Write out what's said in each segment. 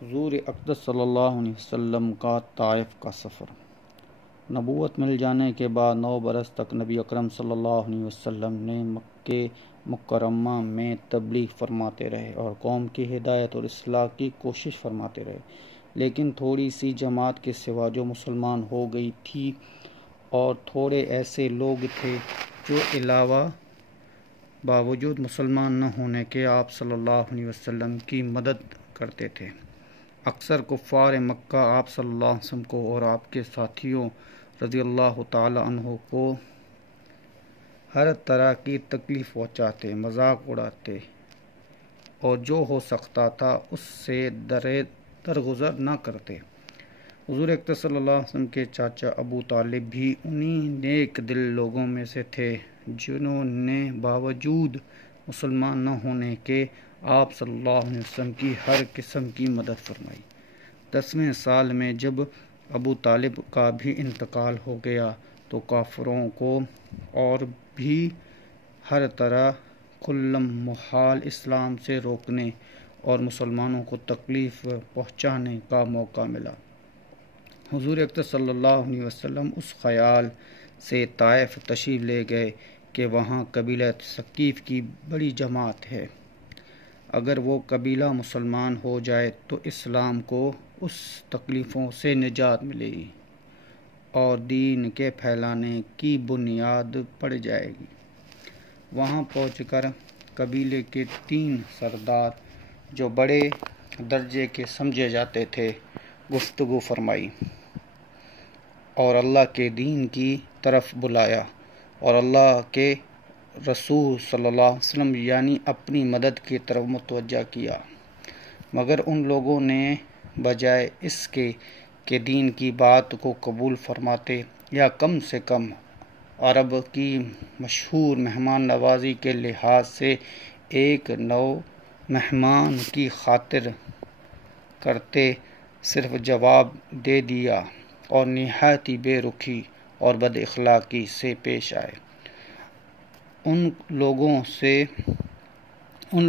حضور اقدس صلی اللہ علیہ وسلم کا طائف کا سفر۔ نبوت مل جانے کے بعد 9 برس تک نبی اکرم صلی اللہ علیہ وسلم نے مکہ مکرمہ میں تبلیغ فرماتے رہے اور قوم کی ہدایت اور اصلاح کی کوشش فرماتے رہے، لیکن تھوڑی سی جماعت کے سوا جو مسلمان ہو گئی تھی اور تھوڑے ایسے لوگ تھے جو علاوہ باوجود مسلمان نہ ہونے کے آپ صلی اللہ علیہ وسلم کی مدد کرتے تھے۔ اکثر کفار مکہ آپ صلی اللہ علیہ وسلم کو اور آپ کے ساتھیوں رضی اللہ تعالی عنہ کو ہر طرح کی تکلیف پہنچاتے، مذاق اڑاتے اور جو ہو سکتا تھا اس سے درگزر نہ کرتے۔ حضور اکرم صلی اللہ علیہ وسلم کے چاچا ابو طالب بھی انہی نیک دل لوگوں میں سے تھے جنہوں نے باوجود مسلمان نہ ہونے کے آپ صلی اللہ علیہ وسلم کی ہر قسم کی مدد فرمائی۔ 10ویں سال میں جب ابو طالب کا بھی انتقال ہو گیا تو کافروں کو اور بھی ہر طرح کلم محال اسلام سے روکنے اور مسلمانوں کو تکلیف پہنچانے کا موقع ملا۔ حضور اکرم صلی اللہ علیہ وسلم اس خیال سے طائف تشریف لے گئے کہ وہاں قبیلہ ثقیف کی بڑی جماعت ہے، اگر وہ قبیلہ مسلمان ہو جائے تو اسلام کو اس تکلیفوں سے نجات ملے گی اور دین کے پھیلانے کی بنیاد پڑ جائے گی۔ وہاں پہنچ کر قبیلے کے 3 سردار جو بڑے درجے کے سمجھے جاتے تھے گفتگو فرمائی اور اللہ کے دین کی طرف بلایا اور اللہ کے رسول صلی اللہ علیہ وسلم یعنی اپنی مدد کی طرف متوجہ کیا، مگر ان لوگوں نے بجائے اس کے کہ دین کی بات کو قبول فرماتے یا کم سے کم عرب کی مشہور مہمان نوازی کے لحاظ سے ایک نو مہمان کی خاطر کرتے، صرف جواب دے دیا اور نہایت ہی بے رخی اور بد اخلاقی سے پیش آئے۔ ان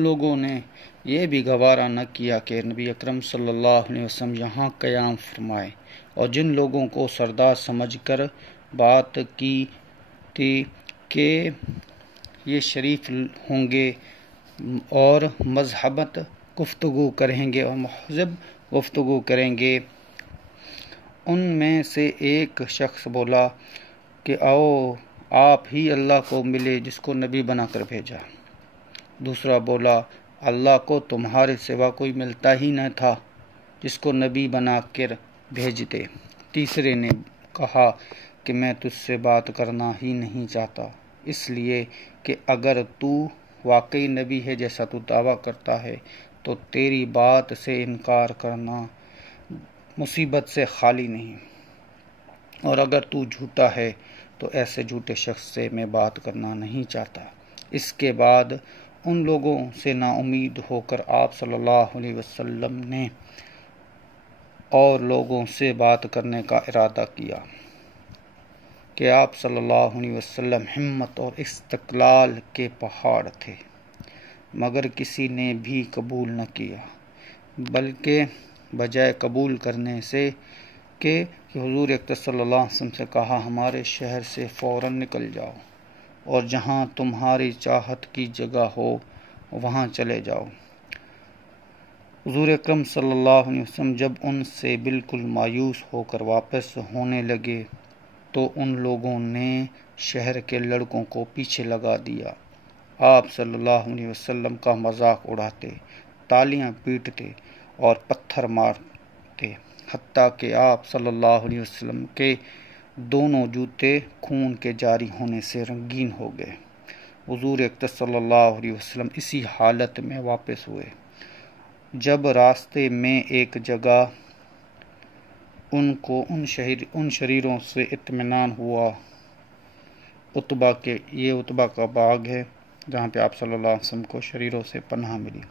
لوگوں نے یہ بھی گوارا نہ کیا کہ نبی اکرم صلی اللہ علیہ وسلم یہاں قیام فرمائے، اور جن لوگوں کو سردار سمجھ کر بات کی تھی کہ یہ شریف ہوں گے اور مذہبت گفتگو کریں گے اور مہذب گفتگو کریں گے، ان میں سے ایک شخص بولا کہ آؤ آپ ہی اللہ کو ملے جس کو نبی بنا کر بھیجا۔ دوسرا بولا اللہ کو تمہارے سوا کوئی ملتا ہی نہ تھا جس کو نبی بنا کر بھیجتے۔ تیسرے نے کہا کہ میں تجھ سے بات کرنا ہی نہیں چاہتا، اس لیے کہ اگر تو واقعی نبی ہے جیسا تو دعویٰ کرتا ہے تو تیری بات سے انکار کرنا مصیبت سے خالی نہیں، اور اگر تو جھوٹا ہے تو ایسے جھوٹے شخص سے میں بات کرنا نہیں چاہتا۔ اس کے بعد ان لوگوں سے نا امید ہو کر آپ صلی اللہ علیہ وسلم نے اور لوگوں سے بات کرنے کا ارادہ کیا کہ آپ صلی اللہ علیہ وسلم ہمت اور استقلال کے پہاڑ تھے، مگر کسی نے بھی قبول نہ کیا، بلکہ بجائے قبول کرنے سے کہ حضور اکرم صلی اللہ علیہ وسلم سے کہا ہمارے شہر سے فوراً نکل جاؤ اور جہاں تمہاری چاہت کی جگہ ہو وہاں چلے جاؤ۔ حضور اکرم صلی اللہ علیہ وسلم جب ان سے بالکل مایوس ہو کر واپس ہونے لگے تو ان لوگوں نے شہر کے لڑکوں کو پیچھے لگا دیا، آپ صلی اللہ علیہ وسلم کا مذاق اڑاتے، تالیاں پیٹتے اور پتھر مارتے، حتیٰ کہ آپ صلی اللہ علیہ وسلم کے دونوں جوتے خون کے جاری ہونے سے رنگین ہو گئے۔ حضور اکرم صلی اللہ علیہ وسلم اسی حالت میں واپس ہوئے۔ جب راستے میں ایک جگہ ان کو ان شریروں سے اطمینان ہوا، یہ عتبہ کا باغ ہے جہاں پہ آپ صلی اللہ علیہ وسلم کو شریروں سے پناہ ملی،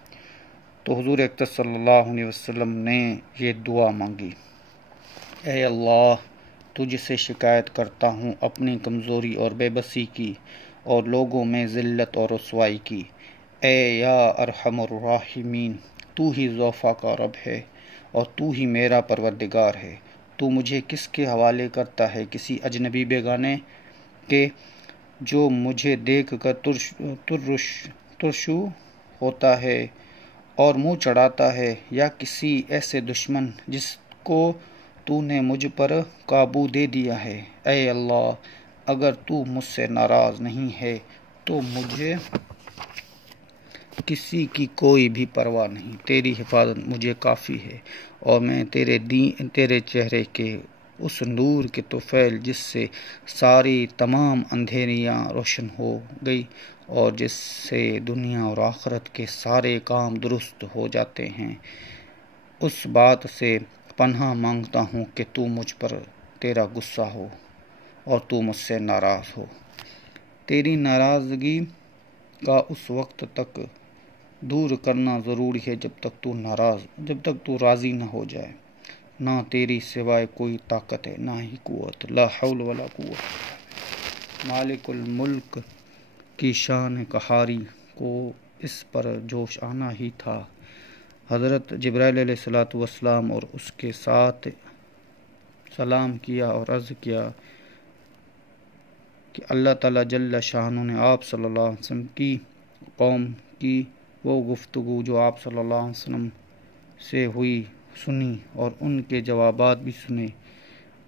تو حضور اکرم صلی اللہ علیہ وسلم نے یہ دعا مانگی، اے اللہ تجھ سے شکایت کرتا ہوں اپنی کمزوری اور بے بسی کی اور لوگوں میں ذلت اور رسوائی کی، اے یا ارحم الراحمین تو ہی ضعفا کا رب ہے اور تو ہی میرا پروردگار ہے۔ تو مجھے کس کے حوالے کرتا ہے؟ کسی اجنبی بیگانے کے جو مجھے دیکھ کر ترشو ہوتا ہے اور منہ چڑھاتا ہے، یا کسی ایسے دشمن جس کو تو نے مجھ پر قابو دے دیا ہے؟ اے اللہ، اگر تو مجھ سے ناراض نہیں ہے تو مجھے کسی کی کوئی بھی پرواہ نہیں، تیری حفاظت مجھے کافی ہے، اور میں تیرے چہرے کے اس نور کے طفیل جس سے ساری تمام اندھیریاں روشن ہو گئی اور جس سے دنیا اور آخرت کے سارے کام درست ہو جاتے ہیں، اس بات سے پناہ مانگتا ہوں کہ تو مجھ پر تیرا غصہ ہو اور تو مجھ سے ناراض ہو۔ تیری ناراضگی کا اس وقت تک دور کرنا ضروری ہے جب تک تو راضی نہ ہو جائے۔ نہ تیری سوائے کوئی طاقت ہے، نہ ہی قوت، لا حول ولا قوت۔ مالک الملک کی شان قہاری کو اس پر جوش آنا ہی تھا۔ حضرت جبرائیل علیہ السلام اور اس کے ساتھ سلام کیا اور عرض کیا کہ اللہ تعالیٰ جل شانہ نے آپ صلی اللہ علیہ وسلم کی قوم کی وہ گفتگو جو آپ صلی اللہ علیہ وسلم سے ہوئی سنی اور ان کے جوابات بھی سنے،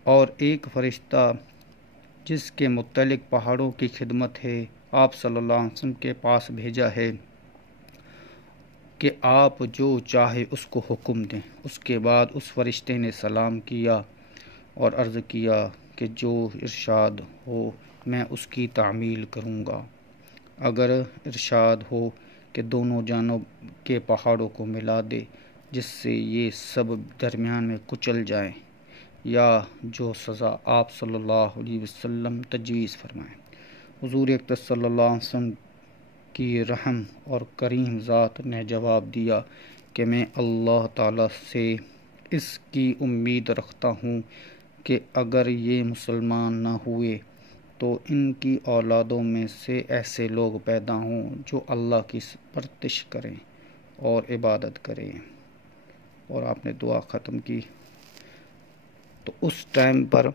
اور ایک فرشتہ جس کے متعلق پہاڑوں کی خدمت ہے آپ صلی اللہ علیہ وسلم کے پاس بھیجا ہے کہ آپ جو چاہے اس کو حکم دیں۔ اس کے بعد اس فرشتے نے سلام کیا اور عرض کیا کہ جو ارشاد ہو میں اس کی تعمیل کروں گا۔ اگر ارشاد ہو کہ دونوں جانب کے پہاڑوں کو ملا دے جس سے یہ سب درمیان میں کچل جائیں، یا جو سزا آپ صلی اللہ علیہ وسلم تجویز فرمائیں۔ حضور اقدس صلی اللہ علیہ وسلم کی رحم اور کریم ذات نے جواب دیا کہ میں اللہ تعالیٰ سے اس کی امید رکھتا ہوں کہ اگر یہ مسلمان نہ ہوئے تو ان کی اولادوں میں سے ایسے لوگ پیدا ہوں جو اللہ کی پرستش کریں اور عبادت کریں۔ اور آپ نے دعا ختم کی۔ تو اس ٹائم پر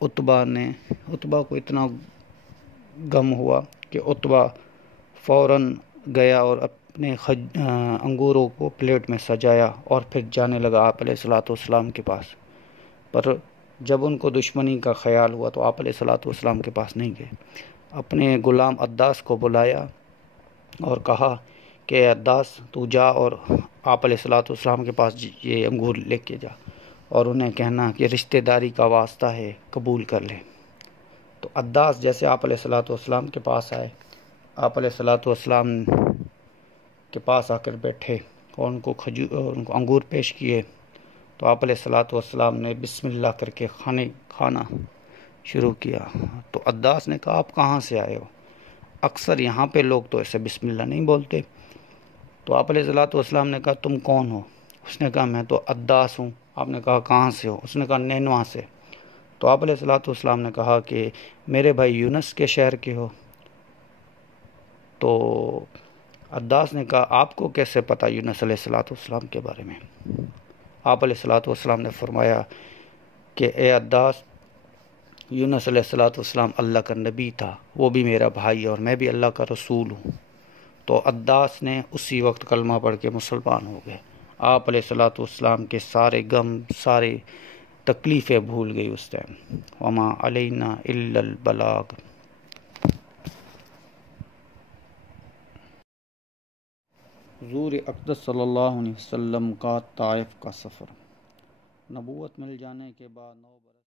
عتبہ کو اتنا غم ہوا کہ عتبہ فوراً گیا اور اپنے انگوروں کو پلیٹ میں سجایا اور پھر جانے لگا آپ علیہ السلام کے پاس۔ پر جب ان کو دشمنی کا خیال ہوا تو آپ علیہ السلام کے پاس نہیں گئے، اپنے غلام عداس کو بلایا اور کہا کہ عداس تو جا اور آپ علیہ السلام کے پاس یہ انگور لے کے جا، اور انہیں کہنا کہ رشتہ داری کا واسطہ ہے، قبول کر لے۔ تو عداس جیسے آپ علیہ السلام کے پاس آئے، آپ علیہ السلام کے پاس آ کر بیٹھے اور ان کو انگور پیش کیے، تو آپ علیہ السلام نے بسم اللہ کر کے کھانا شروع کیا۔ تو عداس نے کہا آپ کہاں سے آئے ہو؟ اکثر یہاں پہ لوگ تو ایسے بسم اللہ نہیں بولتے۔ تو آپ علیہ السلام نے کہا تم کون ہو؟ اس نے کہا میں تو عداس ہوں۔ آپ نے کہا کہاں سے ہو؟ اس نے کہا نینوا سے۔ تو آپ علیہ السلام نے کہا کہ میرے بھائی یونس کے شہر کے ہو؟ تو عداس نے کہا آپ کو کیسے پتہ یونس علیہ السلام کے بارے میں؟ آپ علیہ السلام نے فرمایا کہ اے عداس، یونس علیہ السلام اللہ کا نبی تھا، وہ بھی میرا بھائی اور میں بھی اللہ کا رسول ہوں۔ تو عداس نے اسی وقت کلمہ پڑھ کے مسلمان ہو گئے۔ آپ علیہ السلام کے سارے غم، سارے تکلیفیں بھول گئی اس ٹائم۔ وما علینا الا البلاغ۔ حضور اقدس صلی اللہ علیہ وسلم کا طائف کا سفر۔ نبوت مل جانے کے بعد